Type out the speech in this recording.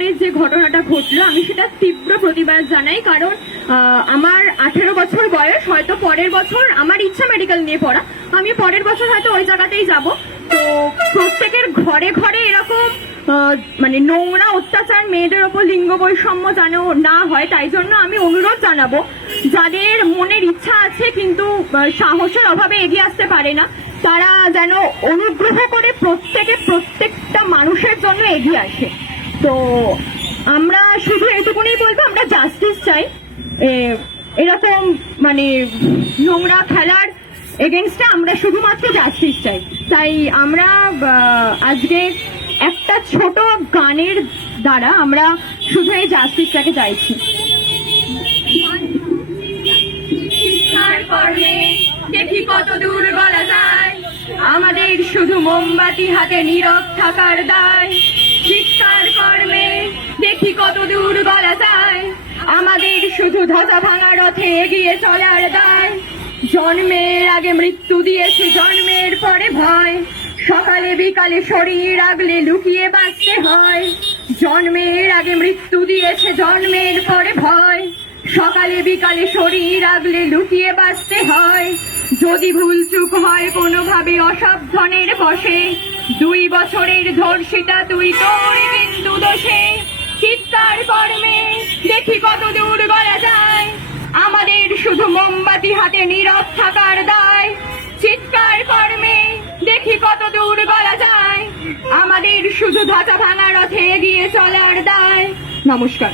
পরের যে ঘটনাটা ঘটলো, আমি সেটা তীব্র প্রতিবাদ জানাই, কারণ আমার আঠেরো বছর বয়স, হয়তো পরের বছর আমার ইচ্ছা মেডিকেল নিয়ে পড়া। আমি পরের বছর হয়তো ওই জায়গাতেই যাব। তো প্রত্যেকের ঘরে ঘরে এরকম মানে নোংরা অত্যাচার, মেয়েদের ওপর লিঙ্গ বৈষম্য যেন না হয়, তাই জন্য আমি অনুরোধ জানাব, যাদের মনের ইচ্ছা আছে কিন্তু সাহসের অভাবে এগিয়ে আসতে পারে না, তারা যেন অনুগ্রহ করে প্রত্যেকে প্রত্যেকটা মানুষের জন্য এগিয়ে আসে। তো আমরা শুধু এটুকুনি বলব, আমরা জাস্টিস চাই। এরকম মানে নোংরা খেলার এগেনস্টে আমরা শুধুমাত্র জাস্টিস চাই। তাই আমরা আজকে একটা ছোট গানের দ্বারা আমরা শুধু এই জাস্টিসটাকে চাইছি। দেখি কত দূর বলা যায়। আমাদের শুধু মোমবাতি হাতে নীরব থাকার দায়। কর্মে, দেখি কত দূর বলা যায়। আমাদের শুধু ধ্বজা ভাঙা রথে এগিয়ে চলার দায়। জন্মের আগে মৃত্যু দিয়েছে, জন্মের পরে ভয়। সকালে বিকালে শরীর আগলে লুকিয়ে বাঁচতে হয়। জন্মের আগে মৃত্যু দিয়েছে, জন্মের পরে ভয়। সকালে বিকালে শরীর আগলে লুকিয়ে বাঁচতে হয়। যদি ভুল চুক হয়, কোনোভাবে অসাবধানের বসে দুই বছরের ধর্ষিতা তুই তোর দোষে চিৎকার কর্মে। দেখি কত দূর বলা যায়। আমাদের শুধু মোমবাতি হাতে নীরব থাকার দায়। চিৎকার কর্মে দেখি কত দূর বলা যায়। আমাদের শুধু ধাতা ভাঙা রথে এগিয়ে চলার দায়। নমস্কার।